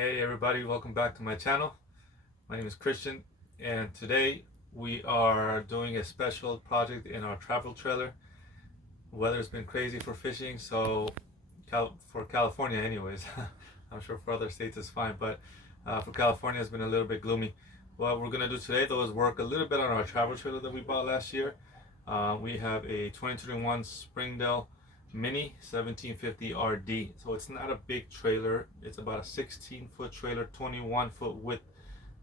Hey everybody, welcome back to my channel. My name is Christian, and today we are doing a special project in our travel trailer. Weather's been crazy for fishing, so for California anyways. I'm sure for other states it's fine, but for California it's been a little bit gloomy. What we're gonna do today though is work a little bit on our travel trailer that we bought last year. We have a 2021 Springdale Mini 1750 RD. So it's not a big trailer. It's about a 16-foot trailer, 21-foot with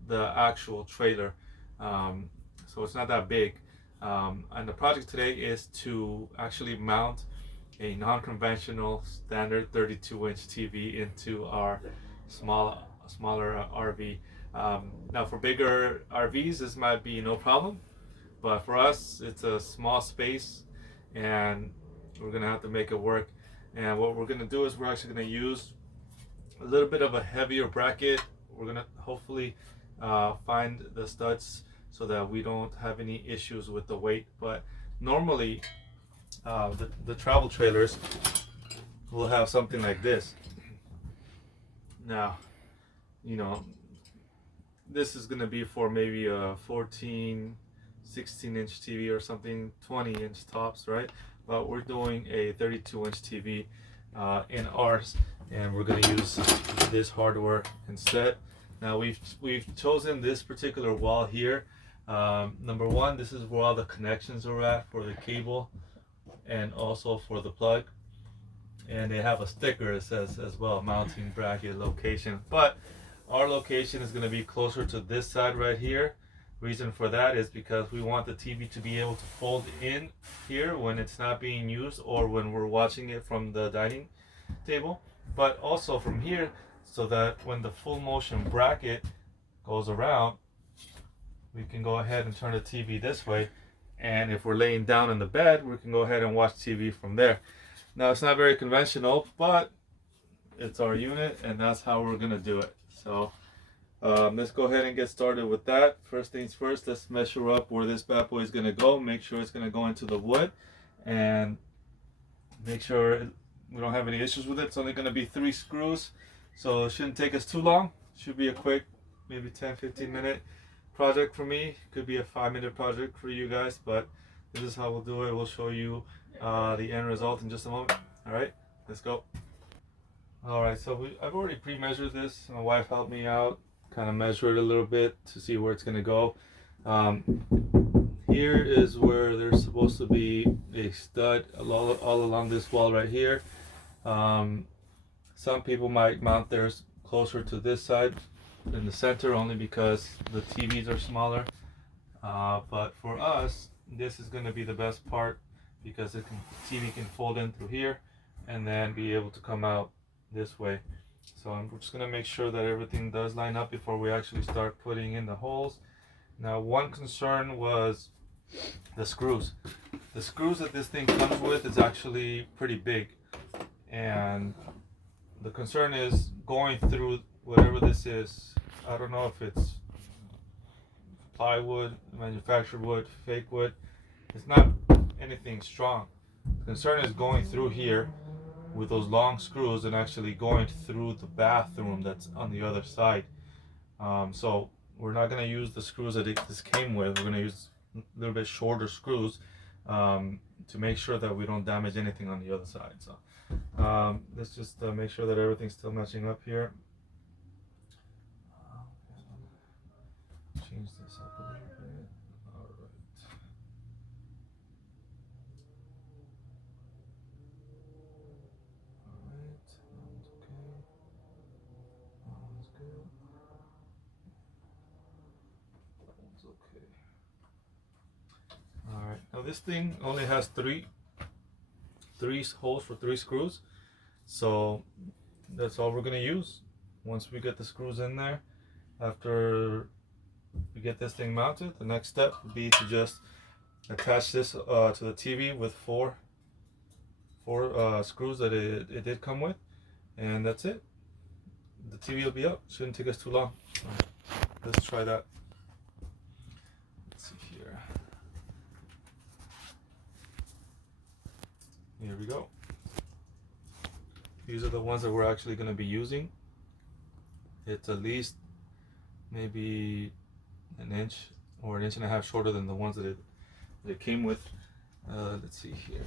the actual trailer. So it's not that big. And the project today is to actually mount a non-conventional standard 32-inch TV into our smaller RV. Now for bigger RVs, this might be no problem, but for us, it's a small space, and we're gonna have to make it work. And what we're gonna do is we're actually gonna use a little bit of a heavier bracket. We're gonna hopefully find the studs so that we don't have any issues with the weight. But normally, the travel trailers will have something like this. Now, you know, this is gonna be for maybe a 16-inch TV or something, 20-inch tops, right? But we're doing a 32-inch TV in ours, and we're going to use this hardware instead. Now we've chosen this particular wall here. Number one, this is where all the connections are at for the cable and also for the plug. And they have a sticker that says as well, mounting bracket location. But our location is going to be closer to this side right here. Reason for that is because we want the TV to be able to fold in here when it's not being used or when we're watching it from the dining table, but also from here so that when the full motion bracket goes around, we can go ahead and turn the TV this way, and if we're laying down in the bed, we can go ahead and watch TV from there. Now it's not very conventional, but it's our unit and that's how we're gonna do it. So let's go ahead and get started with that. First things first, let's measure up where this bad boy is going to go. Make sure it's going to go into the wood and make sure we don't have any issues with it. It's only going to be 3 screws, so it shouldn't take us too long. Should be a quick, maybe 10-15 minute project for me. Could be a 5-minute project for you guys, but this is how we'll do it. We'll show you the end result in just a moment. All right, let's go. All right, so I've already pre-measured this. My wife helped me out, kind of measure it a little bit to see where it's going to go. Here is where there's supposed to be a stud all along this wall right here. Some people might mount theirs closer to this side in the center only because the TVs are smaller. But for us, this is going to be the best part because the TV can fold in through here and then be able to come out this way. So I'm just going to make sure that everything does line up before we actually start putting in the holes. Now, one concern was the screws. The screws that this thing comes with is actually pretty big, and the concern is going through whatever this is. I don't know if it's plywood, manufactured wood, fake wood. It's not anything strong. The concern is going through here with those long screws and actually going through the bathroom that's on the other side. So we're not going to use the screws that this came with. We're going to use a little bit shorter screws to make sure that we don't damage anything on the other side. So let's just make sure that everything's still matching up here. Change this up a little bit. All right. Alright, now this thing only has three holes for 3 screws, so that's all we're going to use. Once we get the screws in there, after we get this thing mounted, the next step would be to just attach this to the TV with four screws that it did come with, and that's it. The TV will be up. Shouldn't take us too long. Right, let's try that. Let's see here. Here we go. These are the ones that we're actually going to be using. It's at least maybe an inch or an inch and a half shorter than the ones that it came with. Let's see here.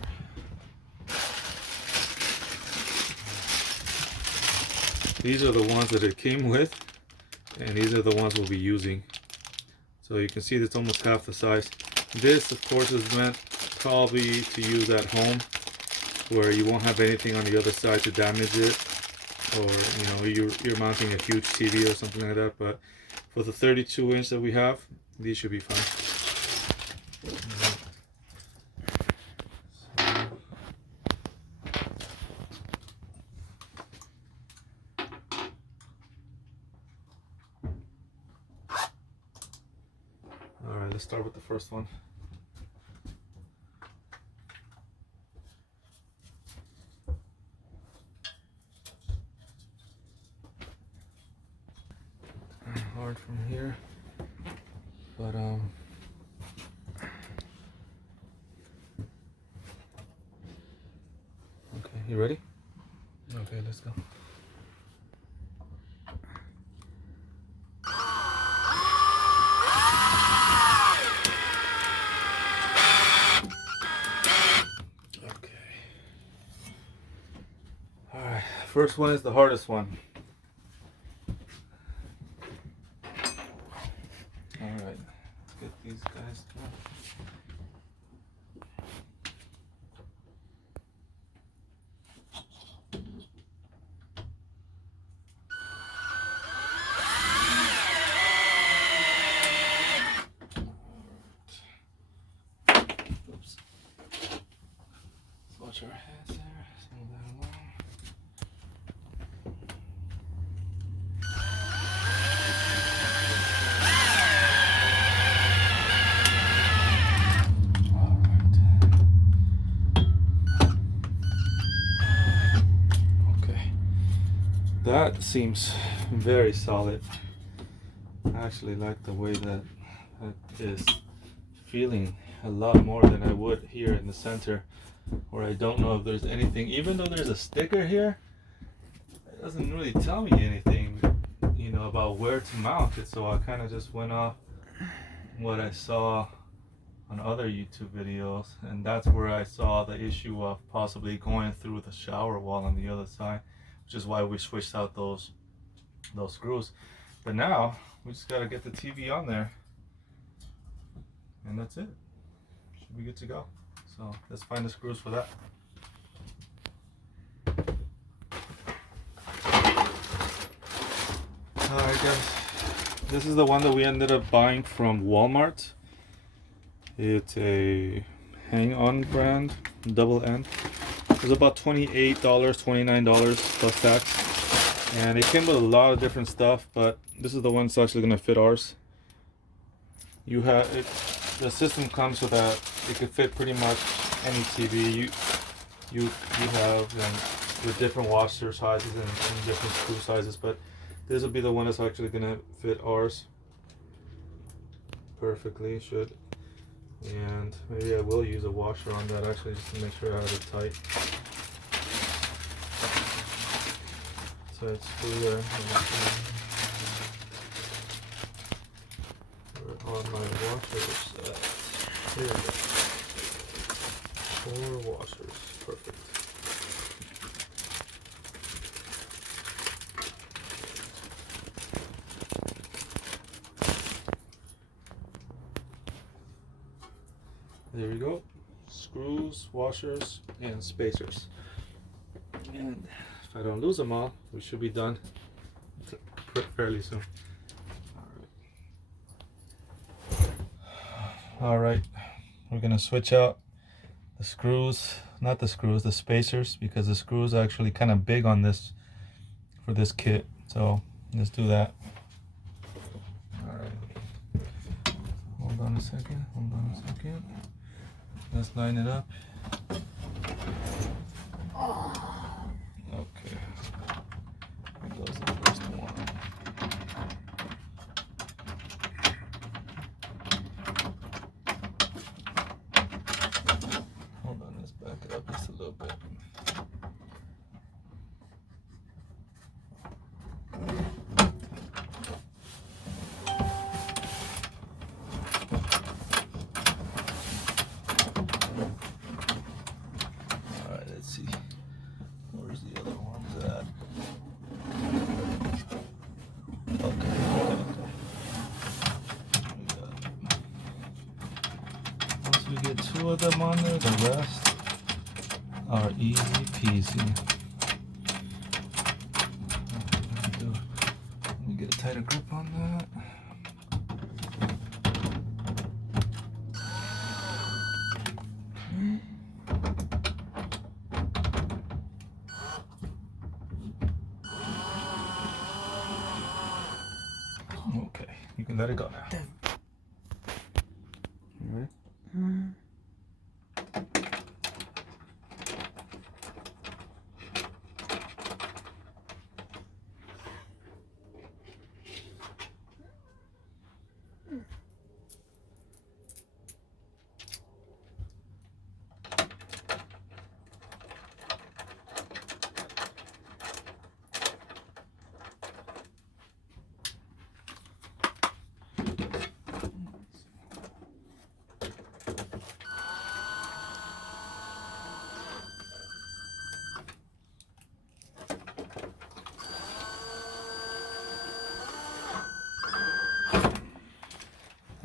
These are the ones that it came with, and these are the ones we'll be using. So you can see it's almost half the size. This, of course, is meant probably to use at home, where you won't have anything on the other side to damage it, or you're mounting a huge TV or something like that. But for the 32-inch that we have, these should be fine. Alright, let's start with the first one. Hard from here, but okay, you ready? Okay, let's go. Okay. All right, first one is the hardest one. All right, let's get these guys done. Oops. Let's watch our hands there. Move that along. That seems very solid. I actually like the way that is feeling a lot more than I would here in the center, where I don't know if there's anything. Even though there's a sticker here, it doesn't really tell me anything, about where to mount it. So I kind of just went off what I saw on other YouTube videos, and that's where I saw the issue of possibly going through the shower wall on the other side, which is why we switched out those screws. But now we just got to get the TV on there, and that's it. Should be good to go. So let's find the screws for that. Alright guys, this is the one that we ended up buying from Walmart. It's a Hang-On brand, double N. It was about $28, $29 plus tax. And it came with a lot of different stuff, but this is the one that's actually going to fit ours. You have it. The system comes so that it could fit pretty much any TV you have, and with different washer sizes and different screw sizes. But this will be the one that's actually going to fit ours perfectly. Should. And maybe I will use a washer on that actually, just to make sure I have it tight. So it's through there. Where are my washers at? Here we go. 4 washers. Perfect. There we go. Screws, washers, and spacers. And if I don't lose them all, we should be done fairly soon. All right. We're gonna switch out the screws, not the screws, the spacers, because the screws are actually kind of big on this for this kit. So let's do that. All right. Hold on a second. Let's line it up. Okay. Here goes the first one. Hold on, let's back it up just a little bit. two of them on there. The rest are easy peasy. Let me get a tighter grip on that. Okay, you can let it go now. All right.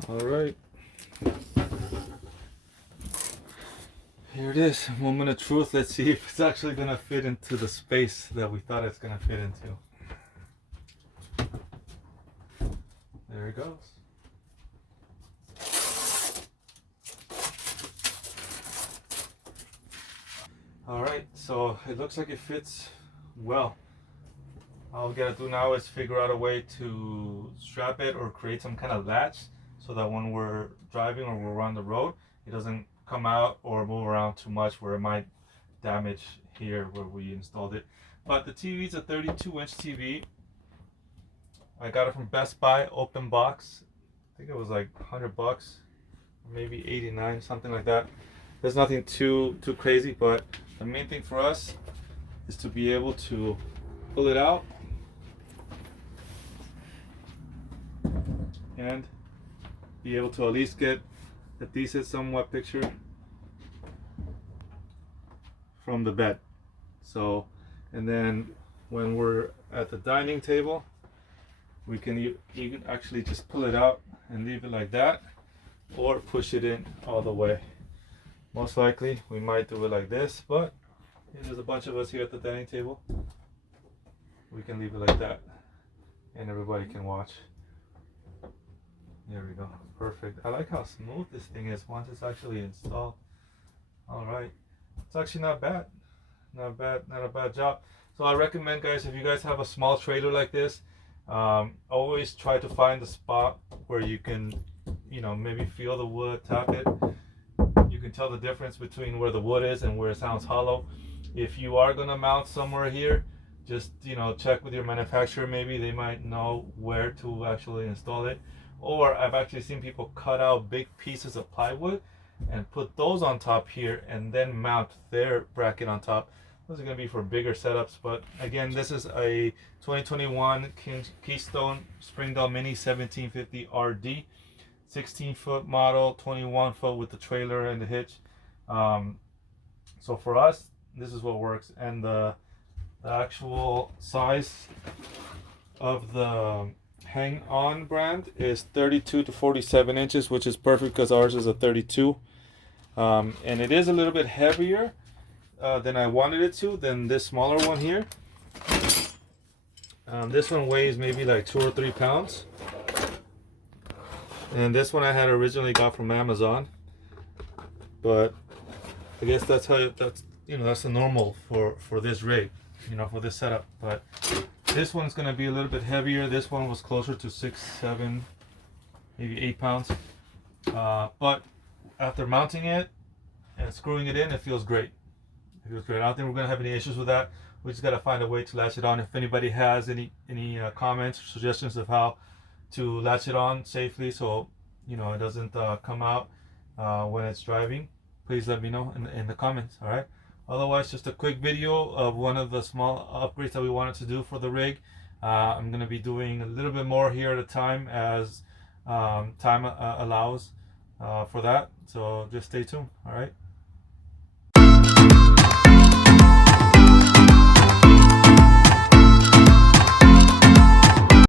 All right, here it is, moment of truth. Let's see if it's actually gonna fit into the space that we thought it's gonna fit into. There it goes. All right, so it looks like it fits well. All we gotta do now is figure out a way to strap it or create some kind of latch so that when we're driving or we're on the road, it doesn't come out or move around too much where it might damage here where we installed it. But the TV is a 32-inch TV. I got it from Best Buy, open box. I think it was like $100, maybe 89, something like that. There's nothing too crazy, but the main thing for us is to be able to pull it out and be able to at least get a decent somewhat picture from the bed. So, and then when we're at the dining table, we can you can actually just pull it out and leave it like that, or push it in all the way. Most likely we might do it like this, but there's a bunch of us here at the dining table. We can leave it like that and everybody can watch. There we go, perfect. I like how smooth this thing is once it's actually installed. All right, it's actually not bad, not a bad job. So I recommend, guys, if you guys have a small trailer like this, always try to find a spot where you can, maybe feel the wood, tap it. You can tell the difference between where the wood is and where it sounds hollow. If you are gonna mount somewhere here, just check with your manufacturer. Maybe they might know where to actually install it. Or I've actually seen people cut out big pieces of plywood and put those on top here and then mount their bracket on top. Those are going to be for bigger setups, but again, this is a 2021 Keystone Springdale Mini 1750 RD, 16-foot model, 21-foot with the trailer and the hitch. So for us, this is what works. And the actual size of the hang-on brand is 32 to 47 inches, which is perfect because ours is a 32. And it is a little bit heavier than I wanted it to, than this smaller one here. This one weighs maybe like 2 or 3 pounds. And this one I had originally got from Amazon. But I guess that's that's the normal for this rig, for this setup. But this one's going to be a little bit heavier. This one was closer to 6, 7, maybe 8 pounds. But after mounting it and screwing it in, it feels great. It feels great. I don't think we're going to have any issues with that. We just got to find a way to latch it on. If anybody has any comments or suggestions of how to latch it on safely so it doesn't come out when it's driving, please let me know in the comments. All right. Otherwise, just a quick video of one of the small upgrades that we wanted to do for the rig. I'm going to be doing a little bit more here at a time as time allows for that. So just stay tuned. All right.